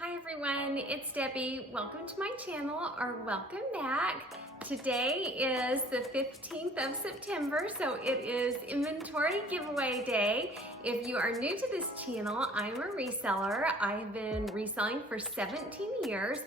Hi everyone, it's Debbie. Welcome to my channel, or welcome back. Today is the 15th of September, so it is inventory giveaway day. If you are new to this channel, I'm a reseller. I've been reselling for 17 years.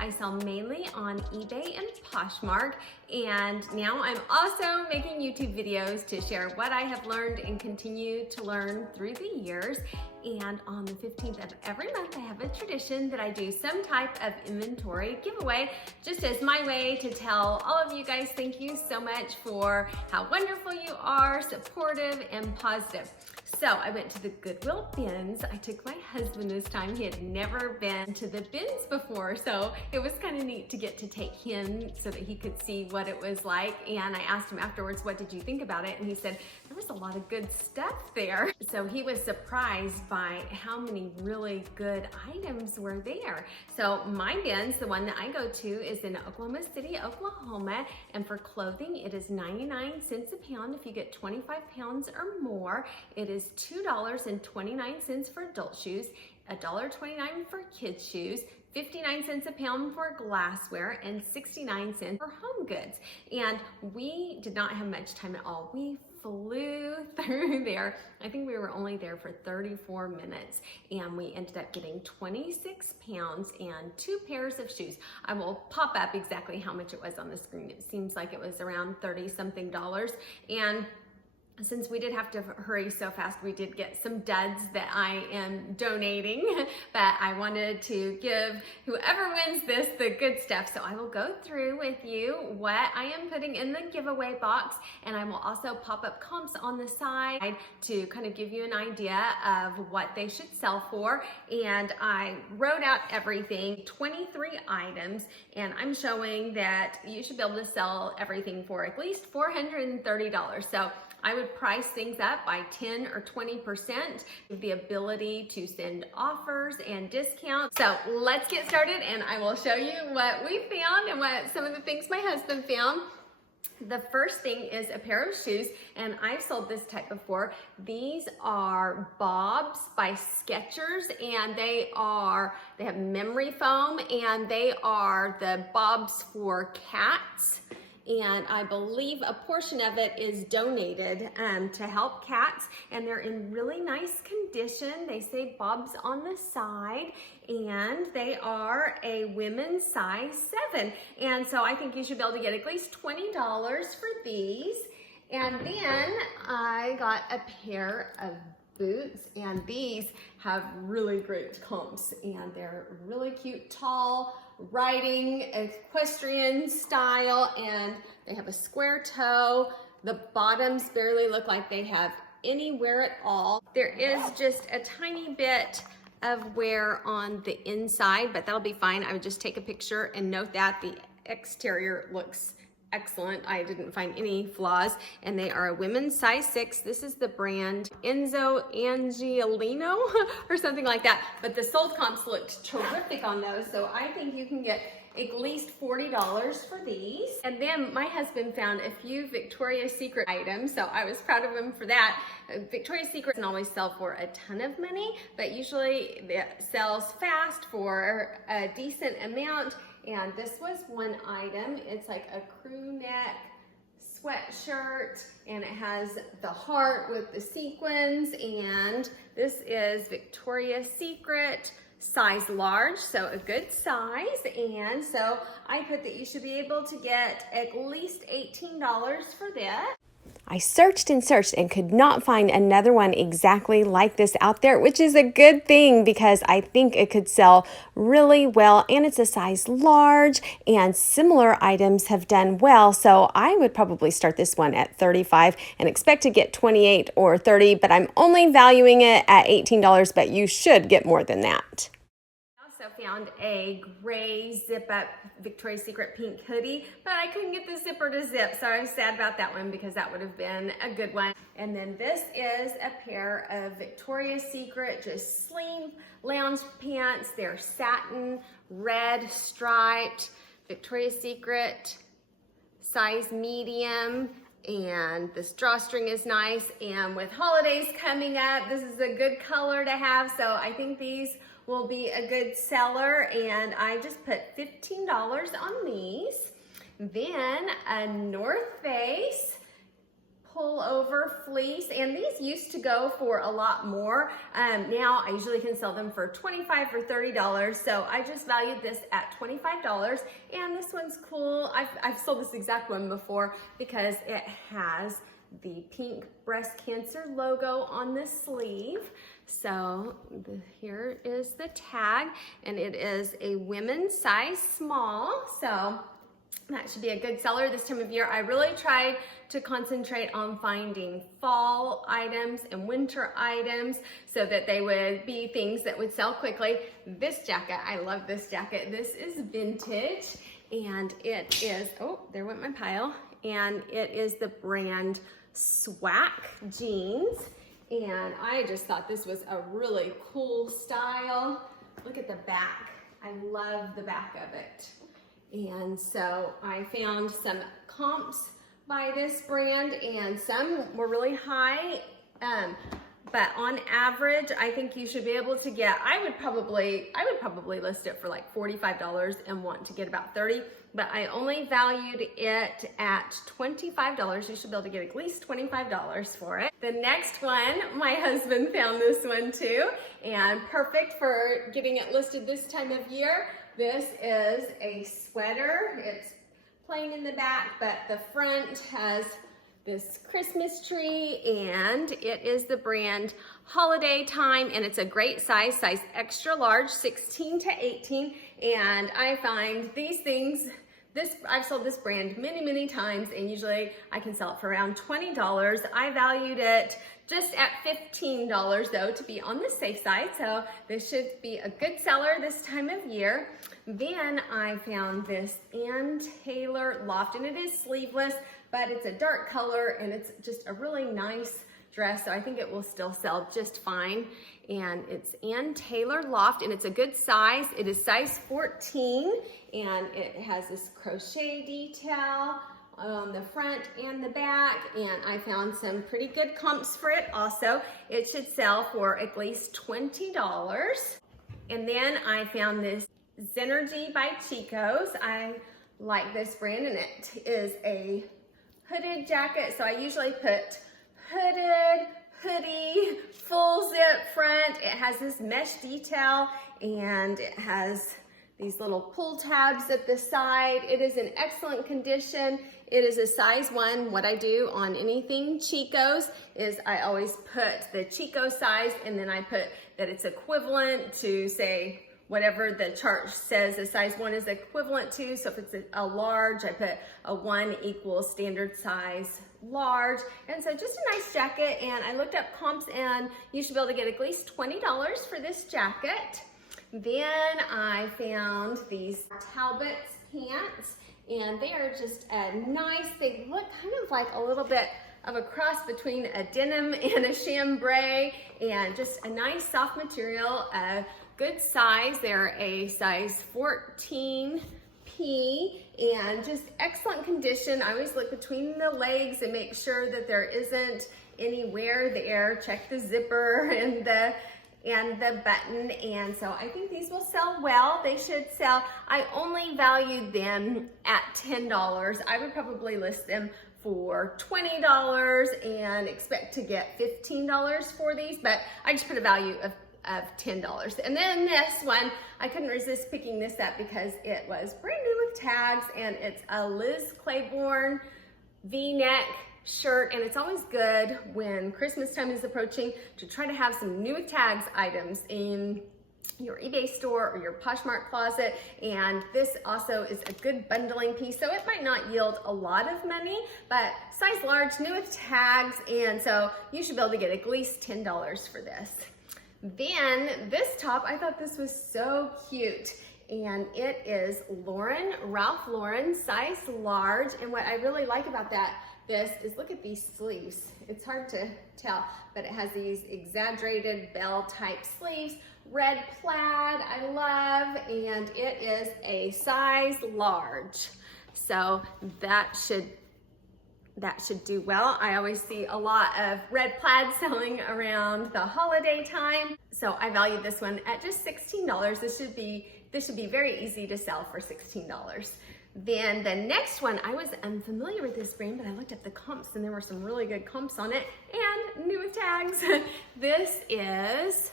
I sell mainly on eBay and Poshmark, and now I'm also making YouTube videos to share what I have learned and continue to learn through the years. And on the 15th of every month, I have a tradition that I do some type of inventory giveaway, just as my way to tell all of you guys thank you so much for how wonderful you are, supportive and positive. So I went to the Goodwill bins. I took my husband this time. He had never been to the bins before, so it was kind of neat to get to take him so that he could see what it was like. And I asked him afterwards, what did you think about it? And he said, there was a lot of good stuff there. So he was surprised by how many really good items were there. So my bins, the one that I go to, is in Oklahoma City, Oklahoma. And for clothing, it is 99 cents a pound if you get 25 pounds or more. It is $2.29 for adult shoes, $1.29 for kids shoes, 59 cents a pound for glassware, and 69 cents for home goods. And we did not have much time at all. We flew through there. I think we were only there for 34 minutes, and we ended up getting 26 pounds and 2 pairs of shoes. I will pop up exactly how much it was on the screen. It seems like it was around $30-something. And since we did have to hurry so fast, we did get some duds that I am donating, but I wanted to give whoever wins this the good stuff. So I will go through with you what I am putting in the giveaway box, and I will also pop up comps on the side to kind of give you an idea of what they should sell for. And I wrote out everything, 23 items, and I'm showing that you should be able to sell everything for at least $430. So I would price things up by 10 or 20%, the ability to send offers and discounts. So let's get started, and I will show you what we found and what some of the things my husband found. The first thing is a pair of shoes, and I've sold this type before. These are Bobs by Skechers, and they have memory foam, and they are the Bobs for cats. And I believe a portion of it is donated to help cats, and they're in really nice condition. They say Bob's on the side, and they are a women's size 7. And so I think you should be able to get at least $20 for these. And then I got a pair of boots, and these have really great comps, and they're really cute, tall, riding, equestrian style, and they have a square toe. The bottoms barely look like they have any wear at all. There is just a tiny bit of wear on the inside, but that'll be fine. I would just take a picture and note that. The exterior looks excellent. I didn't find any flaws, and they are a women's size 6. This is the brand Enzo Angelino or something like that, but the sold comps looked terrific on those, so I think you can get at least $40 for these. And then my husband found a few Victoria's Secret items, so I was proud of him for that. Victoria's Secret doesn't always sell for a ton of money, but usually it sells fast for a decent amount. And this was one item. It's like a crew neck sweatshirt, and it has the heart with the sequins, and this is Victoria's Secret size large, so a good size. And so I put that you should be able to get at least $18 for this. I searched and searched and could not find another one exactly like this out there, which is a good thing because I think it could sell really well, and it's a size large, and similar items have done well. So I would probably start this one at $35 and expect to get $28 or $30, but I'm only valuing it at $18, but you should get more than that. Found a gray zip up Victoria's Secret pink hoodie, but I couldn't get the zipper to zip, so I was sad about that one because that would have been a good one. And then this is a pair of Victoria's Secret just slim lounge pants. They're satin, red striped, Victoria's Secret size medium, and this drawstring is nice, and with holidays coming up, this is a good color to have, so I think these will be a good seller, and I just put $15 on these. Then a North Face pullover fleece, and these used to go for a lot more. Now I usually can sell them for $25 or $30, so I just valued this at $25. And this one's cool. I've sold this exact one before because it has the pink breast cancer logo on the sleeve. So here is the tag, and it is a women's size small, so that should be a good seller this time of year. I really tried to concentrate on finding fall items and winter items so that they would be things that would sell quickly. This jacket, I love this jacket. This is vintage, and it is, oh, there went my pile, and it is the brand Swack jeans, and I just thought this was a really cool style. Look at the back. I love the back of it. And so I found some comps by this brand, and some were really high, but on average, I think you should be able to get, I would probably list it for like $45 and want to get about 30, but I only valued it at $25. You should be able to get at least $25 for it. The next one, my husband found this one too, and perfect for getting it listed this time of year. This is a sweater. It's plain in the back, but the front has this Christmas tree, and it is the brand Holiday Time, and it's a great size extra large, 16 to 18, and I find these things, I've sold this brand many times, and usually I can sell it for around $20. I valued it just at $15 though, to be on the safe side, so this should be a good seller this time of year. Then I found this Ann Taylor loft, and it is sleeveless, but it's a dark color, and it's just a really nice dress, so I think it will still sell just fine. And it's Ann Taylor loft, and it's a good size. It is size 14, and it has this crochet detail on the front and the back, and I found some pretty good comps for it also. It should sell for at least $20. And then I found this Zenergy by Chico's. I like this brand, and it is a hooded jacket, so I usually put hooded, hoodie, full zip front. It has this mesh detail, and it has these little pull tabs at the side. It is in excellent condition. It is a size 1. What I do on anything Chico's is I always put the Chico size, and then I put that it's equivalent to, say, whatever the chart says a size 1 is equivalent to. So if it's a large, I put a 1 equals standard size large. And so just a nice jacket, and I looked up comps, and you should be able to get at least $20 for this jacket. Then I found these Talbot's pants, and they are just a nice, they look kind of like a little bit of a cross between a denim and a chambray, and just a nice soft material, a good size. They're a size 14P, and just excellent condition. I always look between the legs and make sure that there isn't any wear there. Check the zipper and the button, and so I think these will sell well. They should sell. I only valued them at $10. I would probably list them for $20 and expect to get $15 for these, but I just put a value of $10. And then this one, I couldn't resist picking this up because it was brand new with tags, and it's a Liz Claiborne V-neck shirt, and it's always good when Christmas time is approaching to try to have some new with tags items in your eBay store or your Poshmark closet. And this also is a good bundling piece, so it might not yield a lot of money, but size large, new with tags, and so you should be able to get at least $10 for this. Then this top, I thought this was so cute, and it is Ralph Lauren, size large. And what I really like about this is look at these sleeves. It's hard to tell, but it has these exaggerated bell type sleeves, red plaid, I love, and it is a size large. So that should do well. I always see a lot of red plaid selling around the holiday time. So I valued this one at just $16. This should be very easy to sell for $16. Then the next one, I was unfamiliar with this brand, but I looked at the comps and there were some really good comps on it and new with tags. This is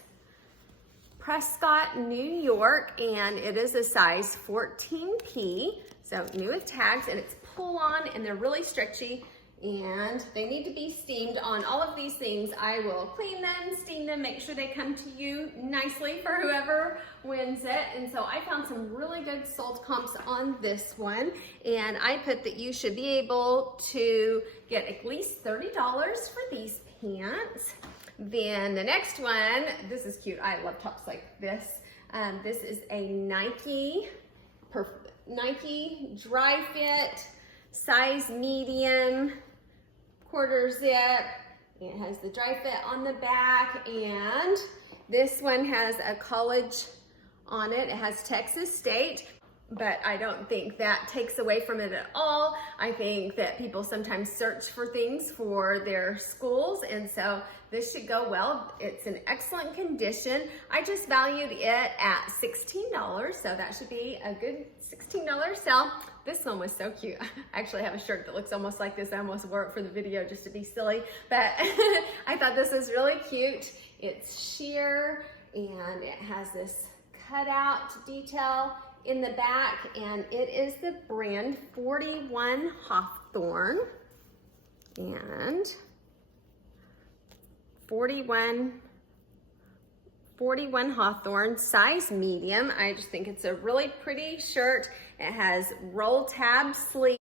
Prescott, New York, and it is a size 14P. So new with tags, and it's pull on, and they're really stretchy, and they need to be steamed. On all of these things, I will clean them, steam them, make sure they come to you nicely for whoever wins it. And so I found some really good sold comps on this one, and I put that you should be able to get at least $30 for these pants. Then the next one, this is cute. I love tops like this. This is a Nike dry fit, size medium, quarter zip. It has the dry fit on the back, and this one has a college on it. It has Texas State, but I don't think that takes away from it at all. I think that people sometimes search for things for their schools, and so this should go well. It's in excellent condition. I just valued it at $16, so that should be a good $16 sell. This one was so cute. I actually have a shirt that looks almost like this. I almost wore it for the video just to be silly, but I thought this was really cute. It's sheer, and it has this cutout detail in the back, and it is the brand 41 Hawthorne, and 41 Hawthorne, size medium. I just think it's a really pretty shirt. It has roll tab sleeves.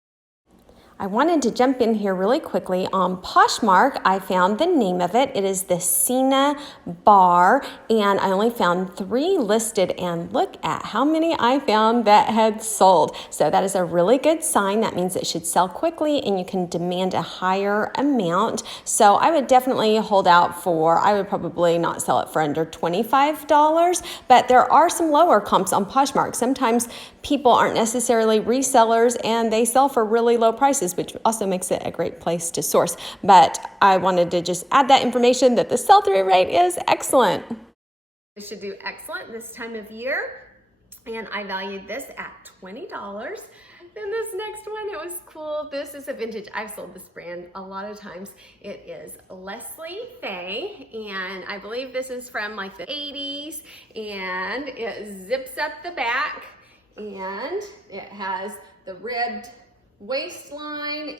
I wanted to jump in here really quickly. On Poshmark, I found the name of it. It is the Cena Bar, and I only found 3 listed, and look at how many I found that had sold. So that is a really good sign. That means it should sell quickly, and you can demand a higher amount. So I would definitely hold out for, I would probably not sell it for under $25, but there are some lower comps on Poshmark. Sometimes people aren't necessarily resellers, and they sell for really low prices, which also makes it a great place to source. But I wanted to just add that information that the sell-through rate is excellent. It should do excellent this time of year, and I valued this at $20. Then this next one, it was cool. This is a vintage. I've sold this brand a lot of times. It is Leslie Faye, and I believe this is from like the 80s, and it zips up the back, and it has the ribbed waistline,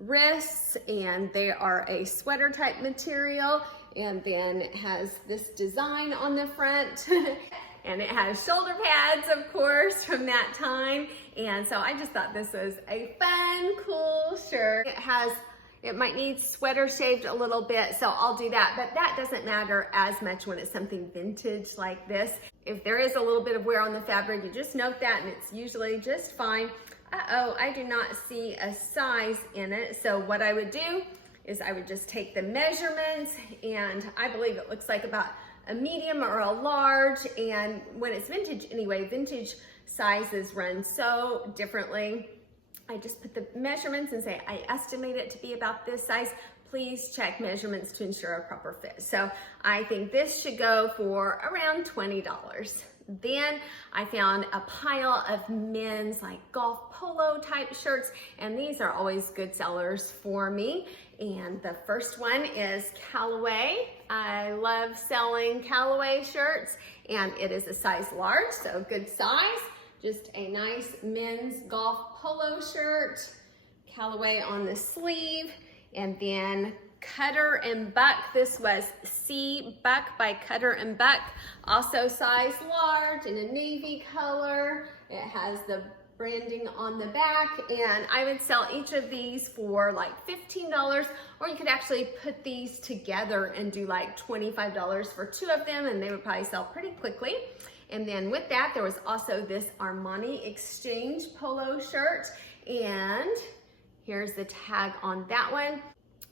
wrists, and they are a sweater type material, and then it has this design on the front and it has shoulder pads, of course, from that time. And so I just thought this was a fun, cool shirt. It might need sweater shaved a little bit, so I'll do that, but that doesn't matter as much when it's something vintage like this. If there is a little bit of wear on the fabric, you just note that, and it's usually just fine. Uh-oh, I do not see a size in it. So what I would do is I would just take the measurements, and I believe it looks like about a medium or a large. And when it's vintage anyway, vintage sizes run so differently. I just put the measurements and say, I estimate it to be about this size. Please check measurements to ensure a proper fit. So I think this should go for around $20. Then I found a pile of men's like golf polo type shirts, and these are always good sellers for me. And the first one is Callaway. I love selling Callaway shirts, and it is a size large, so good size. Just a nice men's golf polo shirt, Callaway on the sleeve, and then Cutter and Buck. This was C Buck by Cutter and Buck, also size large in a navy color. It has the branding on the back, and I would sell each of these for like $15, or you could actually put these together and do like $25 for 2 of them, and they would probably sell pretty quickly. And then with that, there was also this Armani Exchange polo shirt, and here's the tag on that one.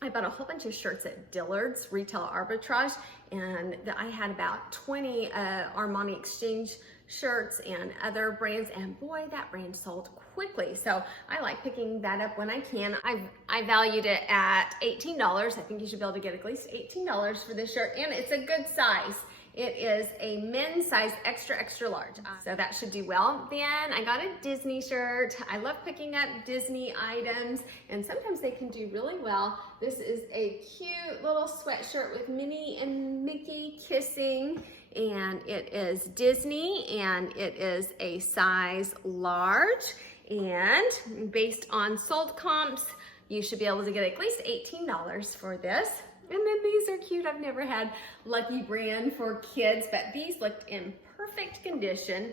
I bought a whole bunch of shirts at Dillard's Retail Arbitrage, and I had about 20 Armani Exchange shirts and other brands, and boy, that brand sold quickly. So I like picking that up when I can. I valued it at $18. I think you should be able to get at least $18 for this shirt, and it's a good size. It is a men's size extra, extra large. So that should do well. Then I got a Disney shirt. I love picking up Disney items, and sometimes they can do really well. This is a cute little sweatshirt with Minnie and Mickey kissing, and it is Disney, and it is a size large. And based on sold comps, you should be able to get at least $18 for this. And then these are cute. I've never had Lucky brand for kids, but these looked in perfect condition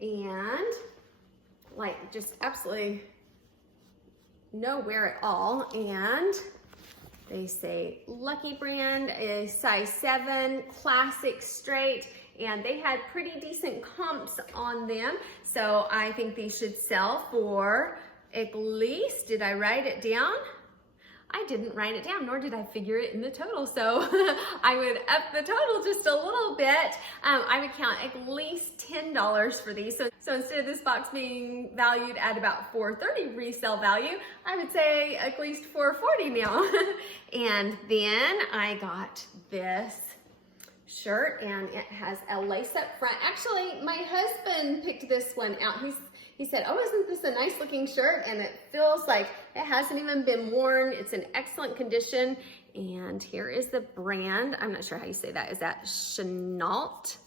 and like just absolutely no wear at all. And they say Lucky brand, a size 7, classic straight, and they had pretty decent comps on them. So I think these should sell for at least, did I write it down? I didn't write it down, nor did I figure it in the total. So I would up the total just a little bit. I would count at least $10 for these. So instead of this box being valued at about $4.30 resale value, I would say at least $4.40 now. And then I got this shirt, and it has a lace up front. Actually, my husband picked this one out. He said, oh, isn't this a nice looking shirt? And it feels like it hasn't even been worn. It's in excellent condition. And here is the brand. I'm not sure how you say that. Is that Chenault?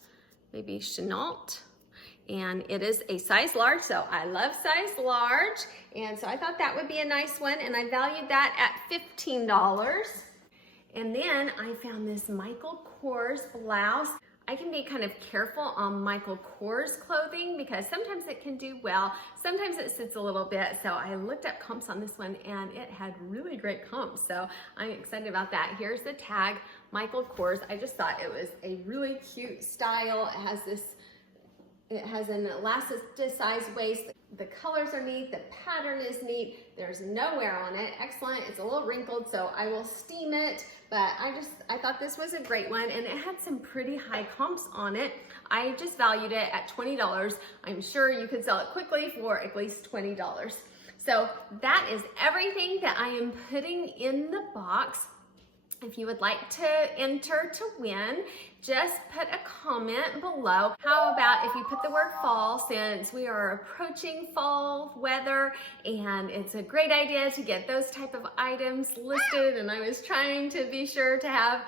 Maybe Chenault. And it is a size large, so I love size large. And so I thought that would be a nice one, and I valued that at $15. And then I found this Michael Kors blouse. I can be kind of careful on Michael Kors clothing because sometimes it can do well, sometimes it sits a little bit. So I looked up comps on this one, and it had really great comps. So I'm excited about that. Here's the tag, Michael Kors. I just thought it was a really cute style. It has an elasticized waist. The colors are neat, the pattern is neat, there's no wear on it, excellent. It's a little wrinkled, so I will steam it, but I thought this was a great one, and it had some pretty high comps on it. I just valued it at $20. I'm sure you could sell it quickly for at least $20. So that is everything that I am putting in the box. If you would like to enter to win, just put a comment below. How about if you put the word fall, since we are approaching fall weather, and it's a great idea to get those type of items listed, and I was trying to be sure to have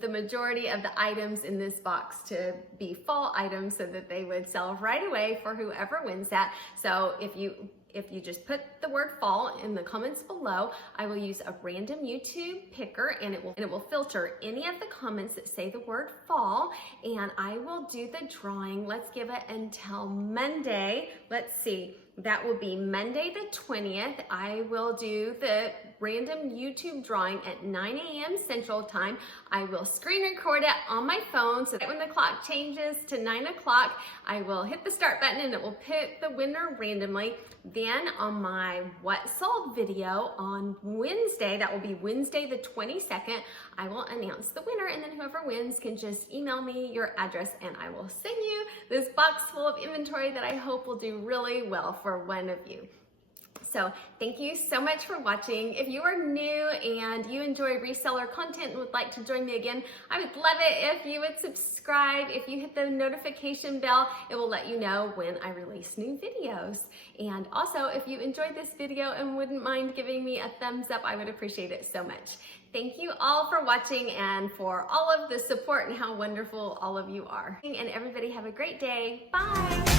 the majority of the items in this box to be fall items so that they would sell right away for whoever wins that. So if you just put the word fall in the comments below, I will use a random YouTube picker, and it will filter any of the comments that say the word fall, and I will do the drawing. Let's give it until Monday. Let's see. That will be Monday the 20th. I will do the random YouTube drawing at 9 a.m. Central Time. I will screen record it on my phone so that when the clock changes to 9 o'clock, I will hit the start button and it will pick the winner randomly. Then on my What Sold video on Wednesday, that will be Wednesday the 22nd, I will announce the winner, and then whoever wins can just email me your address and I will send you this box full of inventory that I hope will do really well for one of you. So thank you so much for watching. If you are new and you enjoy reseller content and would like to join me again, I would love it if you would subscribe. If you hit the notification bell, it will let you know when I release new videos. And also, if you enjoyed this video and wouldn't mind giving me a thumbs up, I would appreciate it so much. Thank you all for watching and for all of the support and how wonderful all of you are. And everybody have a great day. Bye.